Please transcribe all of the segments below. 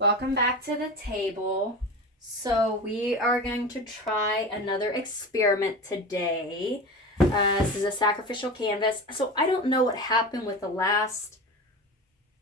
Welcome back to the table. So we are going to try another experiment today. This is a sacrificial canvas. So I don't know what happened with the last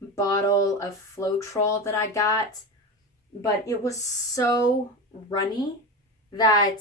bottle of Floetrol that I got, but it was so runny that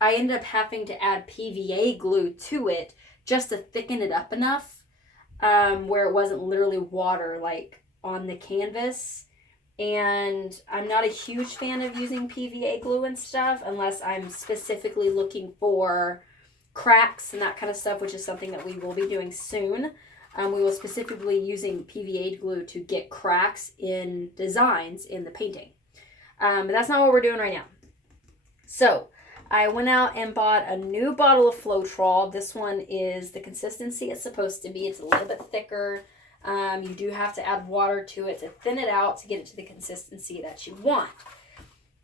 I ended up having to add PVA glue to it just to thicken it up enough where it wasn't literally water like on the canvas. And I'm not a huge fan of using PVA glue and stuff unless I'm specifically looking for cracks and that kind of stuff, which is something that we will be doing soon. We will specifically using PVA glue to get cracks in designs in the painting. But that's not what we're doing right now. So I went out and bought a new bottle of Floetrol. This one is the consistency it's supposed to be. It's a little bit thicker. You do have to add water to it to thin it out to get it to the consistency that you want.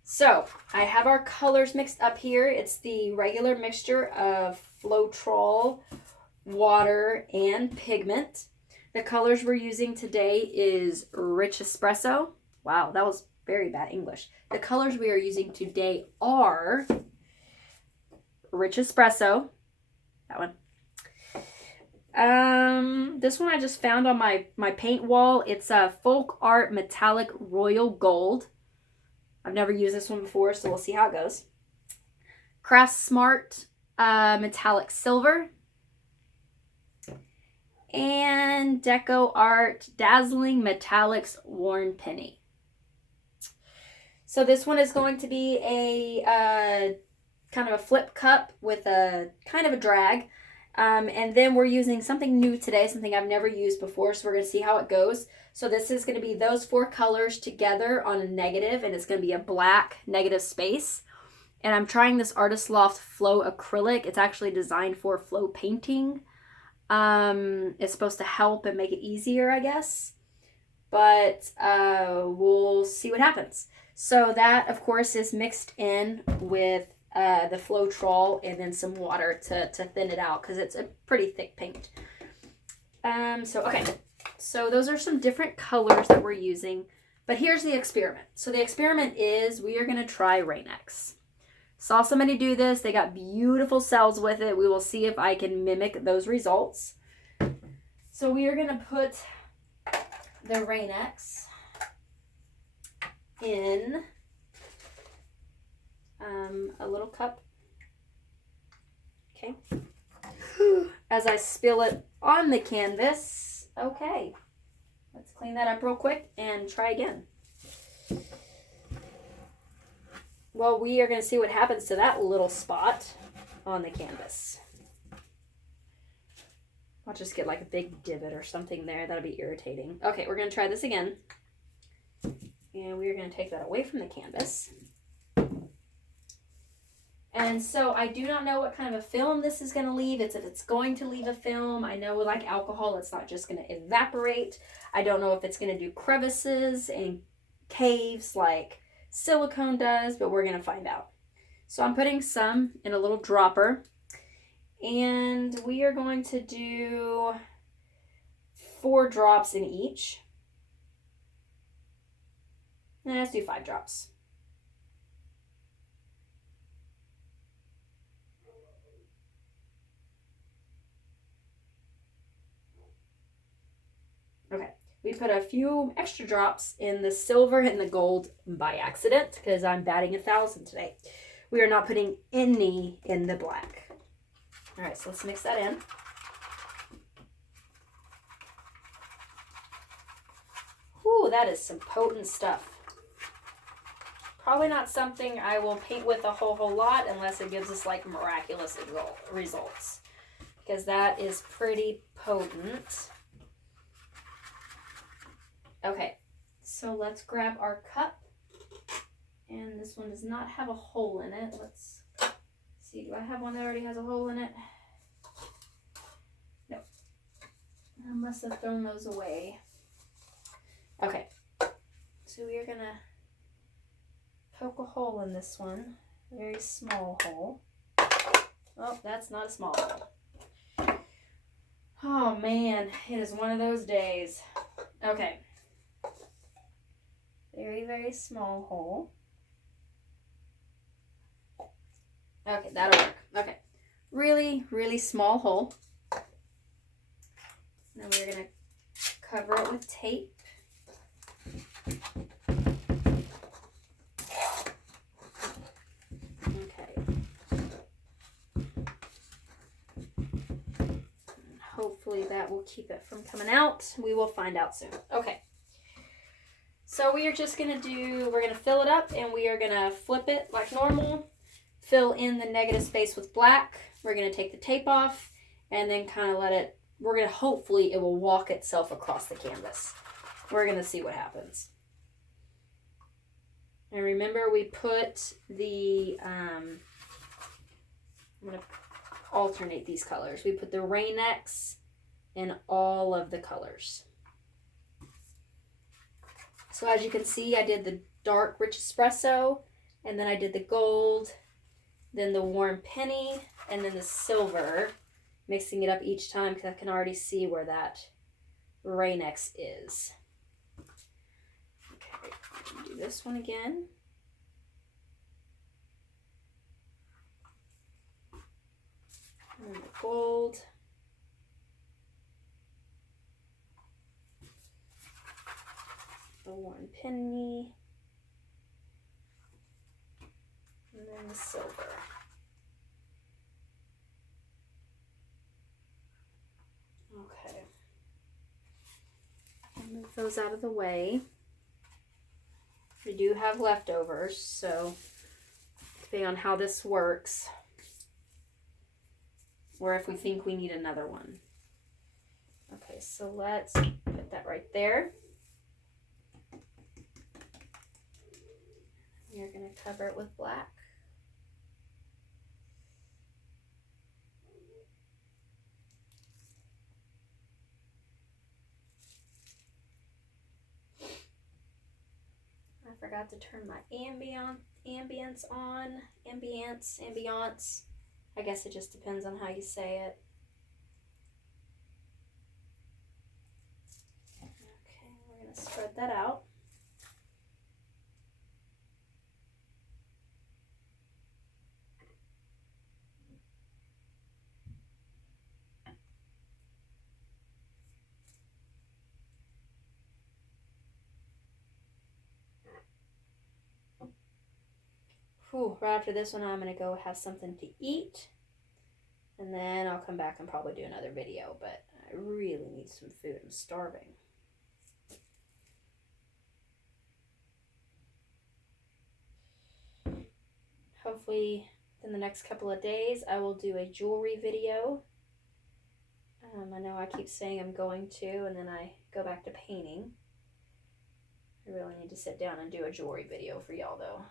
So I have our colors mixed up here. It's the regular mixture of Floetrol, water, and pigment. The colors we're using today is Rich Espresso. Wow, that was very bad English. The colors we are using today are Rich Espresso. That one. This one I just found on my paint wall. It's a Folk Art Metallic Royal Gold. I've never used this one before, so we'll see how it goes. Craft Smart Metallic Silver. And Deco Art Dazzling Metallics Worn Penny. So this one is going to be a kind of a flip cup with a kind of a drag. And then we're using something new today, something I've never used before, so we're going to see how it goes. So this is going to be those four colors together on a negative, and it's going to be a black negative space. And I'm trying this Artist Loft Flow Acrylic. It's actually designed for flow painting. It's supposed to help and make it easier, I guess. But we'll see what happens. So that, of course, is mixed in with the Floetrol and then some water to thin it out because it's a pretty thick paint. So those are some different colors that we're using. But here's the experiment. So the experiment is we are going to try RainX. Saw somebody do this. They got beautiful cells with it. We will see if I can mimic those results. So we are going to put the RainX in a little cup. Okay. As I spill it on the canvas. Okay. Let's clean that up real quick and try again. Well, we are going to see what happens to that little spot on the canvas. I'll just get like a big divot or something there. That'll be irritating. Okay, we're going to try this again. And we're going to take that away from the canvas. And so I do not know what kind of a film this is going to leave. If it's going to leave a film. I know like alcohol, it's not just going to evaporate. I don't know if it's going to do crevices and caves like silicone does, but we're going to find out. So I'm putting some in a little dropper. And we are going to do 4 drops in each. Let's do 5 drops. Okay, we put a few extra drops in the silver and the gold by accident because I'm batting 1,000 today. We are not putting any in the black. All right, so let's mix that in. Ooh, that is some potent stuff. Probably not something I will paint with a whole lot unless it gives us like miraculous results. Because that is pretty potent. Okay, so let's grab our cup. And this one does not have a hole in it. Let's see, do I have one that already has a hole in it? No. I must have thrown those away. Okay, so we are going to poke a hole in this one. A very small hole. Oh, that's not a small hole. Oh man, it is one of those days. Okay. Very, very small hole. Okay, that'll work. Okay. Really, really small hole. Now we're going to cover it with tape. Okay. Hopefully that will keep it from coming out. We will find out soon. Okay. So we are just going to we're going to fill it up and we are going to flip it like normal. Fill in the negative space with black. We're going to take the tape off and then kind of let it, we're going to, hopefully it will walk itself across the canvas. We're going to see what happens. And remember we put the, I'm going to alternate these colors. We put the RainX in all of the colors. So as you can see, I did the dark rich espresso, and then I did the gold, then the warm penny, and then the silver, mixing it up each time because I can already see where that RainX is. Okay, do this one again. And the gold. The warm penny. And then the silver. Okay. I'll move those out of the way. We do have leftovers, so depending on how this works, or if we think we need another one. Okay, so let's put that right there. You're going to cover it with black. I forgot to turn my ambience on. Ambiance. I guess it just depends on how you say it. Okay, we're going to spread that out. Whew, right after this one, I'm going to go have something to eat. And then I'll come back and probably do another video. But I really need some food. I'm starving. Hopefully, in the next couple of days, I will do a jewelry video. I know I keep saying I'm going to, and then I go back to painting. I really need to sit down and do a jewelry video for y'all, though.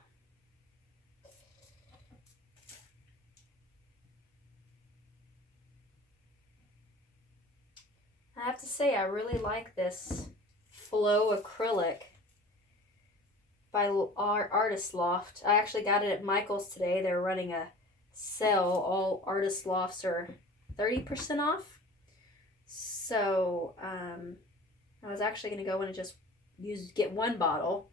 I have to say, I really like this Flow Acrylic by our Artist Loft. I actually got it at Michael's today. They're running a sale. All Artist Lofts are 30% off. So I was actually going to go in and just get one bottle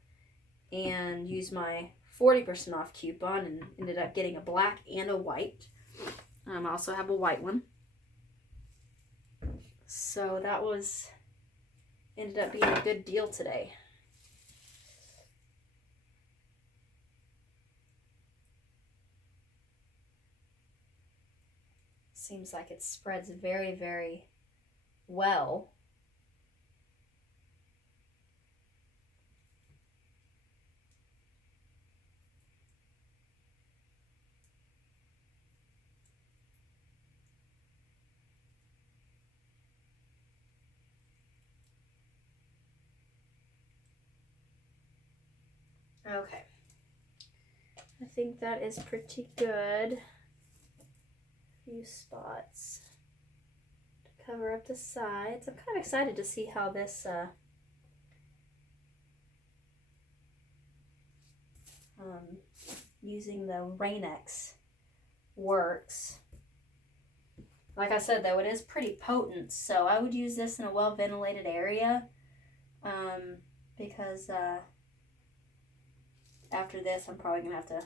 and use my 40% off coupon, and ended up getting a black and a white. I also have a white one. So that ended up being a good deal today. Seems like it spreads very, very well. Okay, I think that is pretty good. A few spots to cover up the sides. I'm kind of excited to see how this using the RainX works. Like I said, though, it is pretty potent, so I would use this in a well-ventilated area because after this, I'm probably going to have to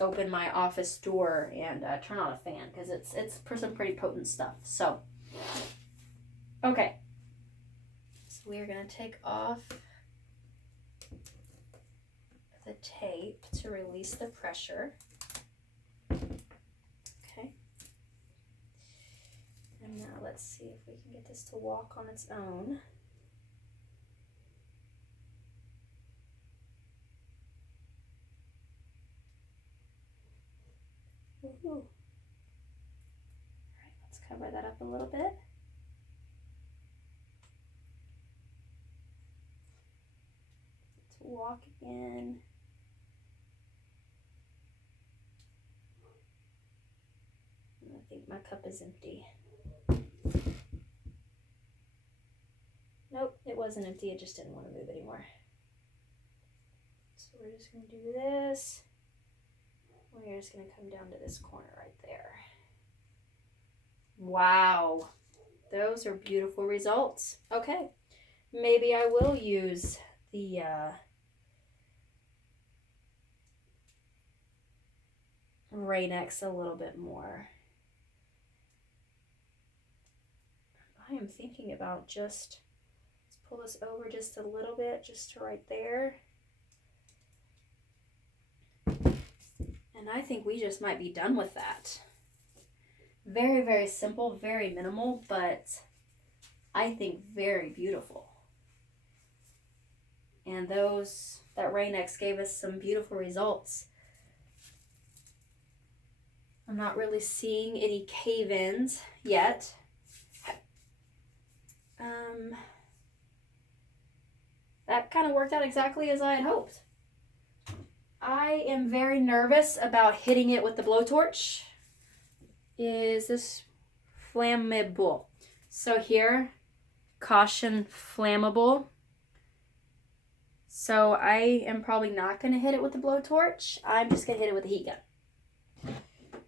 open my office door and turn on a fan because it's some pretty potent stuff. So, okay. So we're going to take off the tape to release the pressure. Okay. And now let's see if we can get this to walk on its own. Ooh. All right, let's cover that up a little bit. To walk again. I think my cup is empty. Nope, it wasn't empty. It just didn't want to move anymore. So we're just going to do this. We're just going to come down to this corner right there. Wow. Those are beautiful results. Okay. Maybe I will use the RainX a little bit more. I am thinking about just, let's pull this over just a little bit, just to right there. And I think we just might be done with that. Very, very simple, very minimal, but I think very beautiful. And that RainX gave us some beautiful results. I'm not really seeing any cave-ins yet. That kind of worked out exactly as I had hoped. I am very nervous about hitting it with the blowtorch. Is this flammable? So here, caution, flammable. So I am probably not going to hit it with the blowtorch. I'm just going to hit it with the heat gun.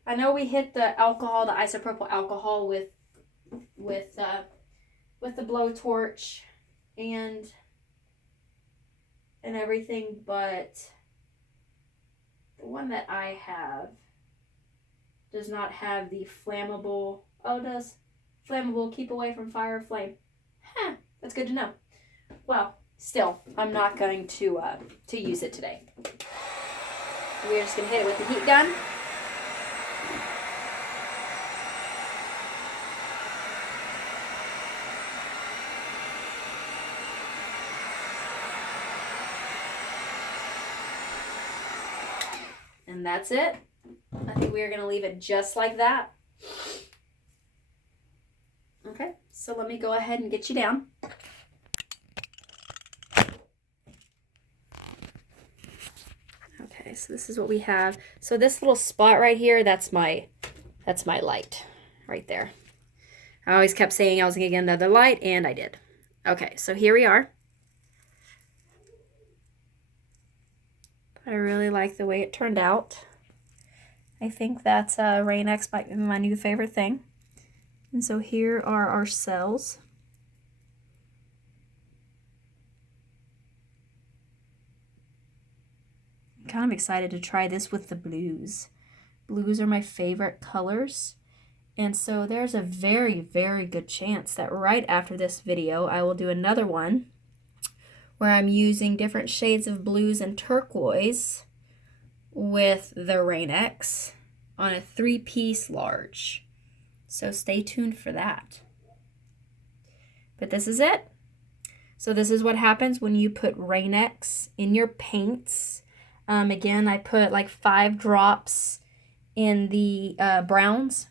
I know we hit the alcohol, the isopropyl alcohol with the blowtorch and everything, but the one that I have does not have the flammable. Oh, it does. Flammable, keep away from fire or flame. Huh, that's good to know. Well, still, I'm not going to use it today. We're just going to hit it with the heat gun. And that's it. I think we are going to leave it just like that. Okay, so let me go ahead and get you down. Okay, so this is what we have. So this little spot right here, that's my light right there. I always kept saying I was going to get another light, and I did. Okay, so here we are. I really like the way it turned out. I think that's RainX, my new favorite thing. And so here are our cells. I'm kind of excited to try this with the blues. Blues are my favorite colors. And so there's a very, very good chance that right after this video, I will do another one where I'm using different shades of blues and turquoise with the RainX on a 3-piece large. So stay tuned for that. But this is it. So this is what happens when you put RainX in your paints. Again, I put like 5 drops in the browns,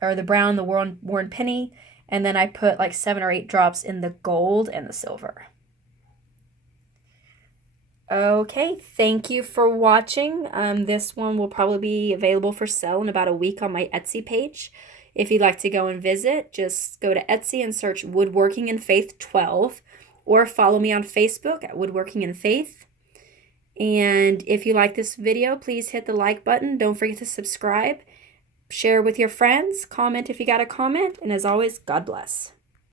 or the brown, the worn penny, and then I put like 7 or 8 drops in the gold and the silver. Okay, thank you for watching. This one will probably be available for sale in about a week on my Etsy page. If you'd like to go and visit, just go to Etsy and search Woodworking in Faith 12, or follow me on Facebook at Woodworking in Faith. And if you like this video, please hit the like button. Don't forget to subscribe, share with your friends, comment if you got a comment, and as always, God bless.